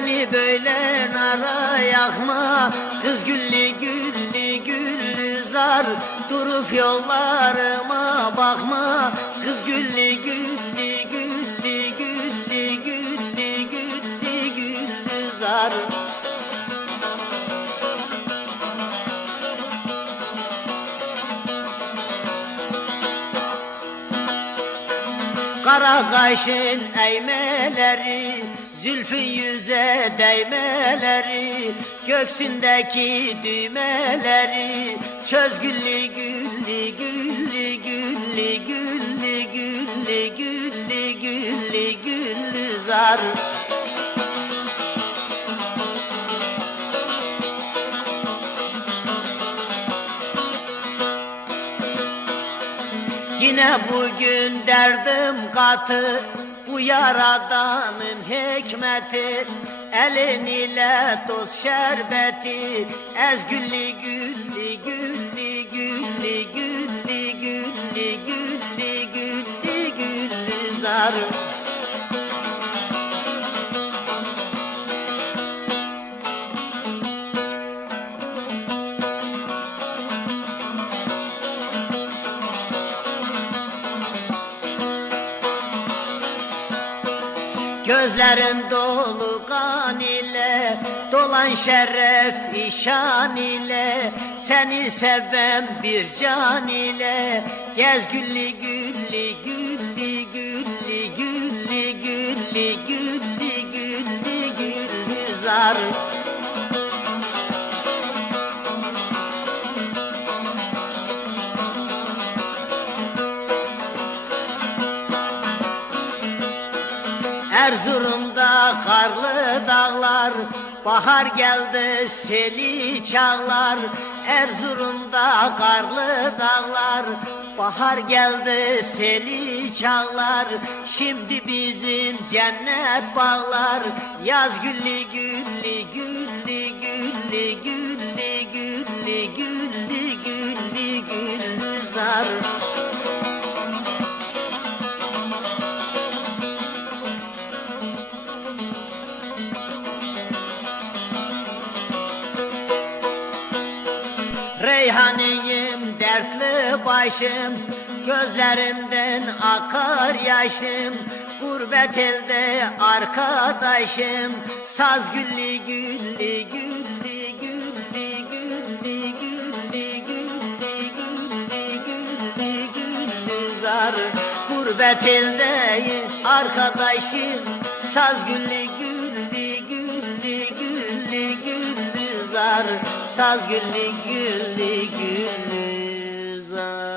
beni böyle nara yakma, kız güllü güllü güllü zar, durup yollarıma bakma, kız güllü güllü güllü güllü güllü güllü güllü zar. Kara kaşın eğmeleri, zülfün yüze değmeleri, göksündeki düğmeleri, çöz güllü güllü güllü güllü güllü güllü güllü güllü güllü zar. Yine bugün derdim katı, bu yaradanın hikmeti, elin ile tuz şerbeti, ez güllü güllü güllü güllü güllü güllü güllü güllü güllü zar. Gözlerin dolu kan ile, dolan şeref işan ile, seni sevem bir can ile, gez güllü güllü güllü güllü güllü güllü güllü güllü güllü zar. Erzurum'da karlı dağlar, bahar geldi seli çağlar. Erzurum'da karlı dağlar, bahar geldi seli çağlar. Şimdi bizim cennet bağlar, yaz güllü güllü güllü güllü güllü güllü güllü güllü güllü zar. Reyhaniyim dertli başım, gözlerimden akar yaşım, gurbet elde arkadaşım, saz güllü güllü güllü güllü güllü güllü güllü güllü güllü güllü zar. Gurbet elde arkadaşım, saz güllü güllü güllü güllü güllü zar, saz güllü güllü güllü zar.